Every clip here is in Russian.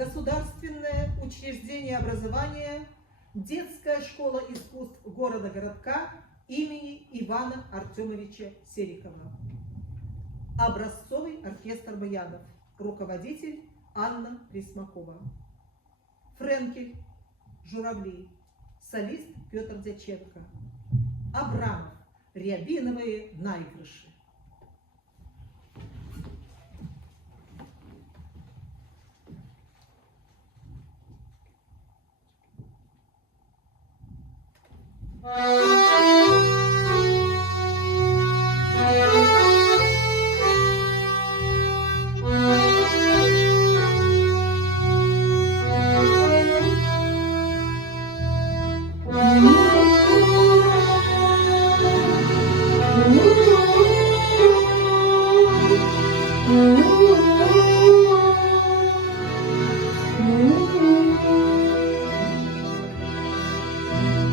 государственное учреждение образования, детская школа искусств города-городка имени Ивана Артемовича Серикова. Образцовый оркестр баянов. Руководитель Анна Присмакова. Френкель «Журавли». Солист Петр Дяченко. Абрамов «Рябиновые наигрыши».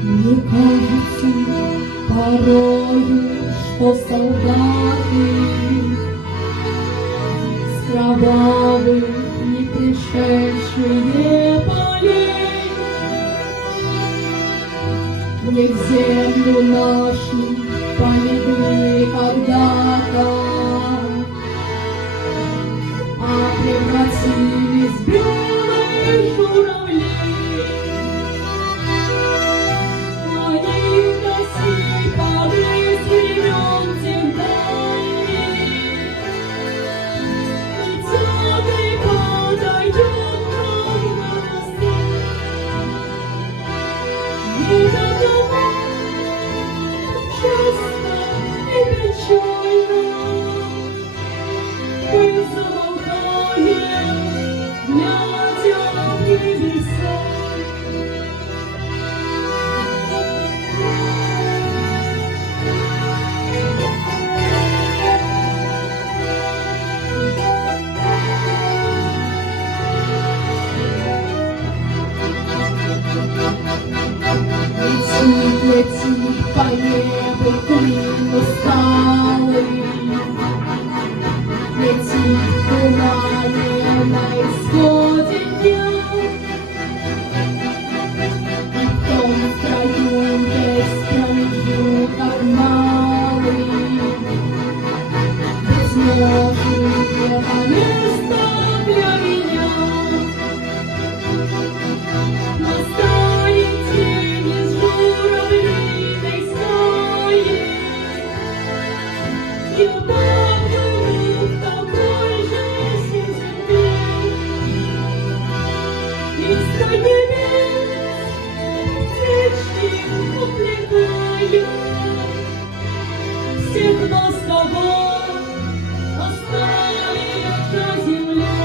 Мне кажется порою, что солдаты с кровавых не пришедшие полей не в землю нашу полегли когда-то, а превратились в белые журавли. Летит по небу клин усталый, летит в тумане на исходе дня. И в том строю есть промежуток малый, быть может, это место для меня. Настанет день из журавлиной стаи, и утоплю в такой же синеве. Из небес птички оплетают всех нас с тобой, оставив на земле.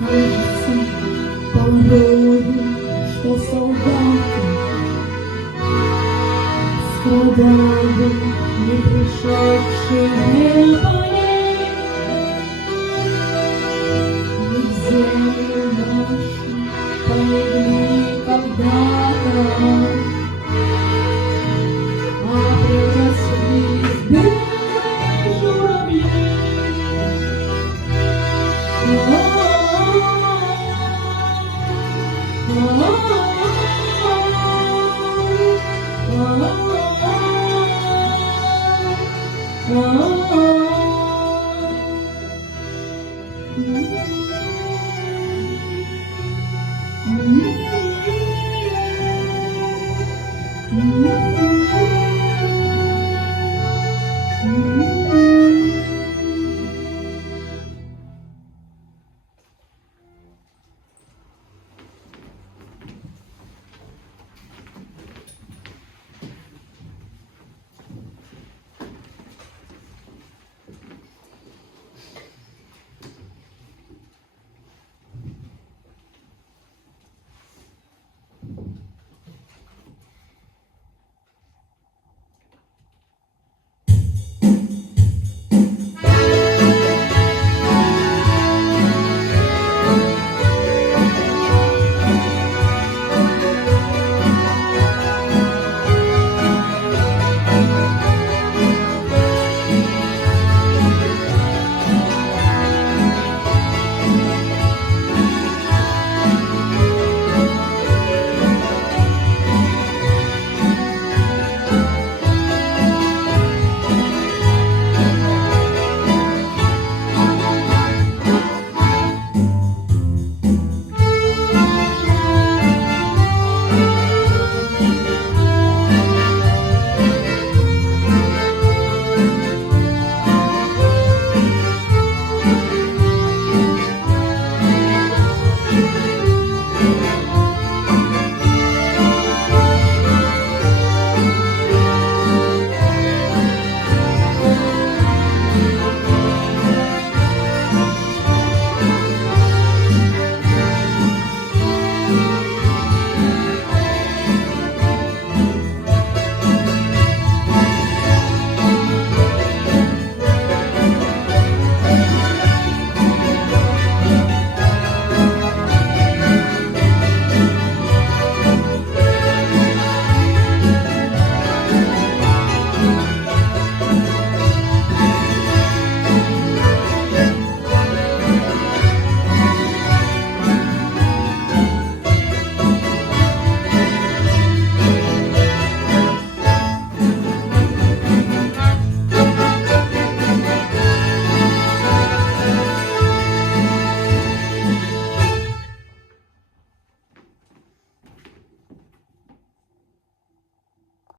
Кажется порою, что солдаты с кровавых не пришедшие полей не в землю нашу полегли когда-то, а превратились в белые журавли.